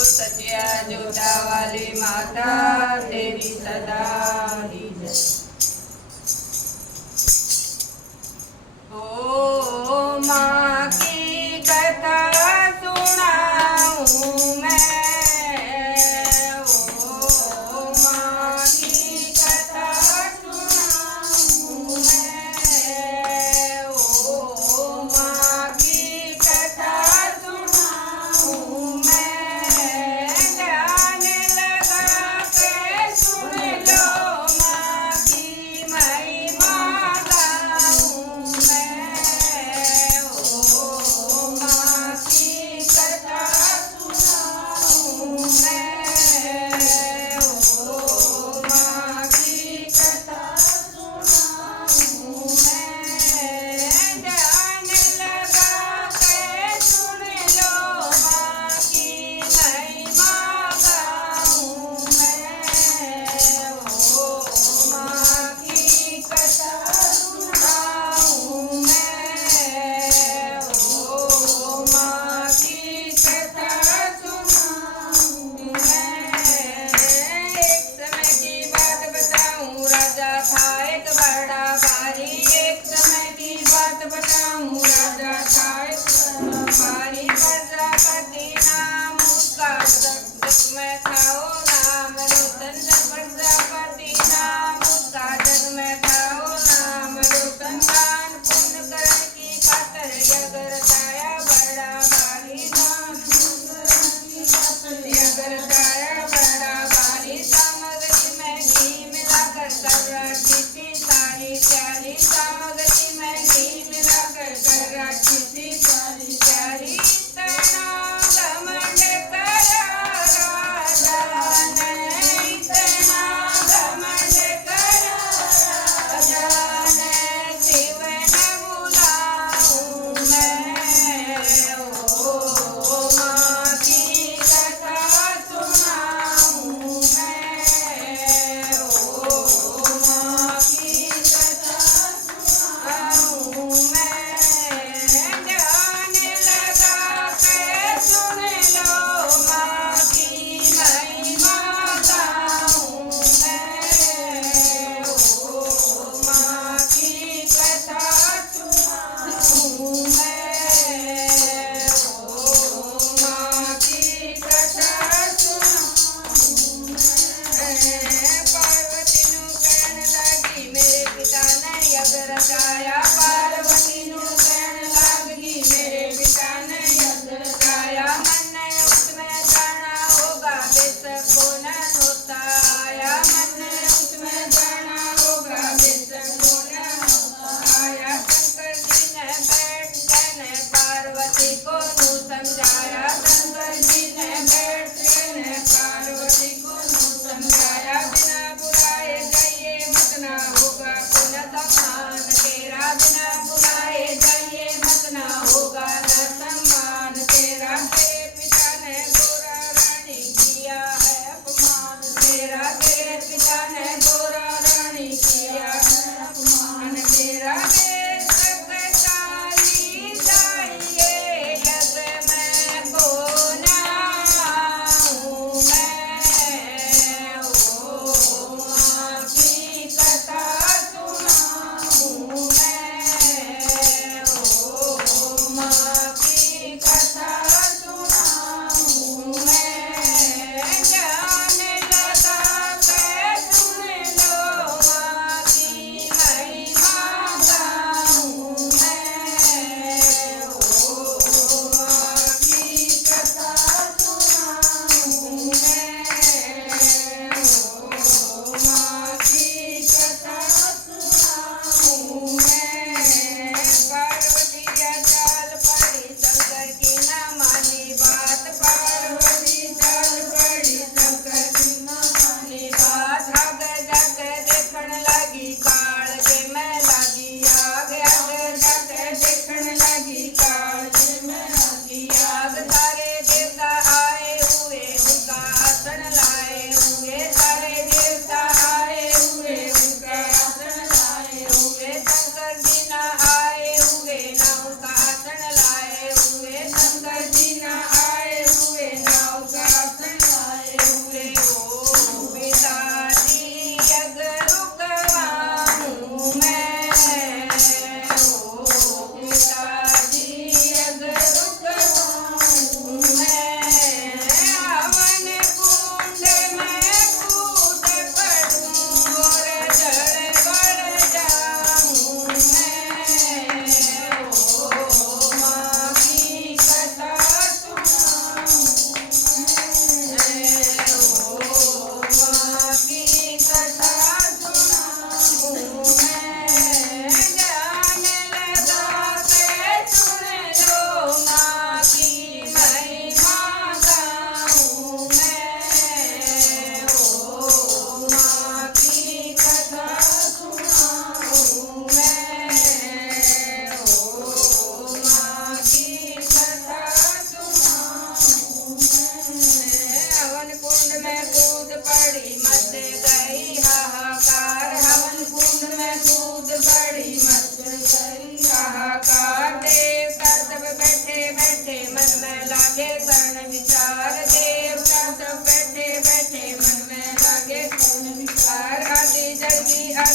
सचिया जोता वाली माता तेरी सदा ही जय। ओ माँ की कथा सुनाऊं मैं, ओ माँ की कथा सुनाऊं मैं, ओ माँ की कथा सुनाऊं मैं। ध्यान लगा के सुन लो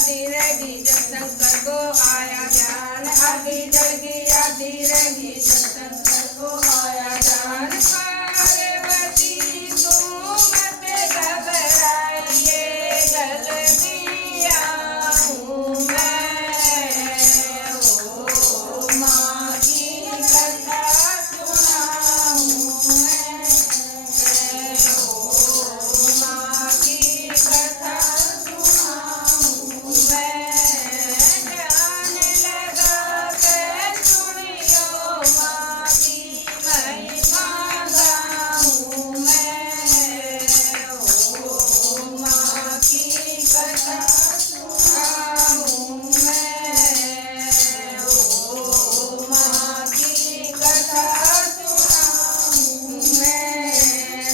आधी रही जब शंकर को आया ध्यान, आधी जल गई आधी रही जब शंकर को आया ध्यान। पार्वती तुम मत घबराइए, जल्दी आऊं मैं, ओ माँ की कथा सुनाऊं मैं, ओ माँ की कथा सुनाऊं मैं। ध्यान लगा के सुनियो माँ की महिमा गाऊं मैं, ओ माँ की कथा सुनाऊं मैं, ओ माँ की कथा सुनाऊं मैं।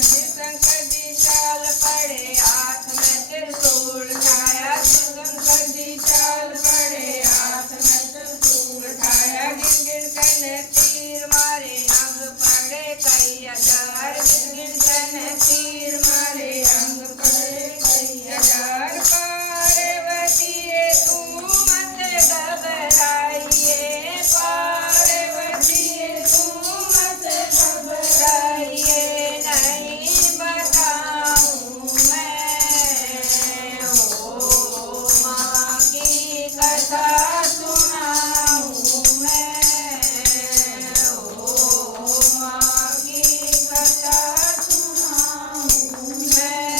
शंकर जी चाल पड़े हाथ में त्रिशूल उठाया, शंकर जी चाल पड़े हाथ में त्रिशूल उठाया। गिर गिर कने तीर मारे अंग पड़े कई हजार, गिर गिर कने तीर मारे अंग पड़े कई हजार। पार्वती तू मत घबराइए, पार्वती तू मत घबराइए, नहीं बताऊं मैं, ओ माँ की कथा सुनाऊं मैं, ओ माँ की कथा सुनाऊं मैं।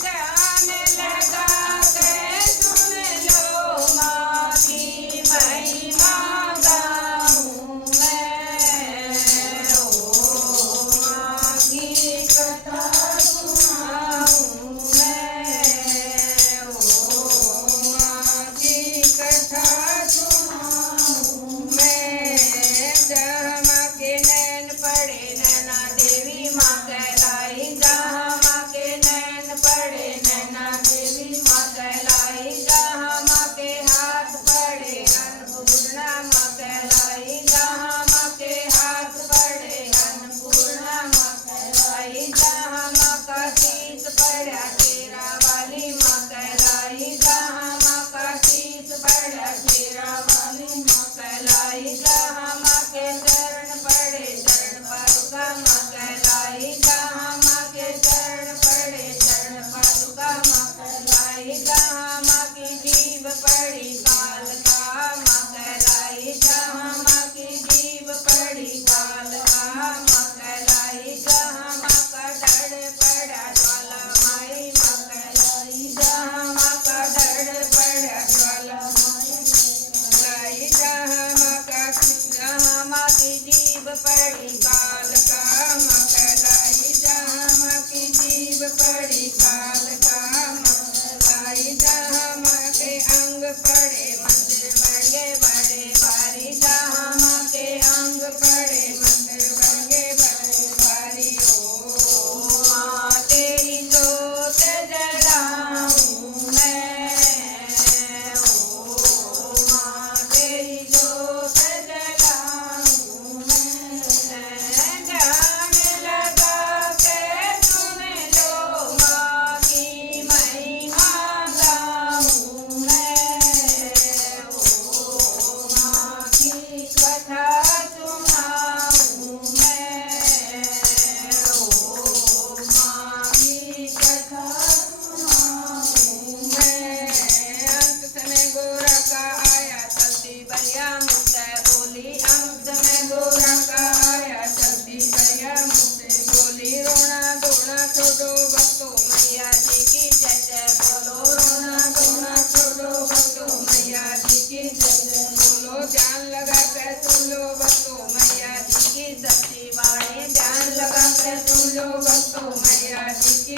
ध्यान लगा के सुन लो माँ की महिमा गाऊं मैं, ओ माँ की कथा सुनाऊं मैं, ओ माँ की कथा सुनाऊं मैं। जहाँ माँ के नैन पड़े नैना देवी माँ कहलाई, जहाँ माँ के नैन पड़े नैना देवी माँ कहलाई, जहाँ माँ के हाथ पड़े अन्नपूर्णा माँ कहलाई, जहाँ माँ के हाथ पड़े अन्नपूर्णा माँ कहलाई, जहाँ माँ का शीश पड़ा शेरा वाली माँ कहलाई, जहाँ माँ का शीश पड़ा शेरा वाली माँ कहलाई, जहाँ माँ के चरण पड़े चरण पादुका माँ कहलाई, जहाँ माँ के चरण पड़े चरण पादुका माँ कहलाई, जहाँ माँ की जीभ पड़ी कालका माँ कहलाई, जहाँ माँ की जीभ पड़ी कालका माँ कहलाई, जहाँ माँ का धड़ पड़ा ज्वाला माई माँ कहलाई, जहाँ माँ का धड़ पड़ा ज्वाला माई कहलाई, जहाँ माँ की जीभ पड़ी कालका माँ कहलाई, जहाँ माँ की जीभ पड़ी कालका माँ कहलाई, जहाँ माँ के अंग पड़े मंदिर बड़े बड़े भारी, जहाँ माँ के अंग पड़े मंदिर बड़े बड़े भारी। ओ माँ तेरी जोत जलाऊं मैं, ओ माँ तेरी जोत जलाऊं मैं। ध्यान लगा के सुन लो माँ की महिमा गाऊं मैं, ओ माँ की कथा सुनाऊं मैं, ओ माँ की कथा सुनाऊं मैं। अंत समय गोरा का आया चलती बलिया मुझसे बोली, अंत में गोरा का आया चलती बलिया मुझसे बोली। रोना धोना छोड़ो भक्तों मैया जी की जय जय बोलो, रोना धोना छोड़ो भक्तों मैया जी की जय जय बोलो। ध्यान लगा के सुन लो भक्तों मैया जी की सच्ची वाणी, ध्यान लगा के सुन लो भक्तों मैया जी की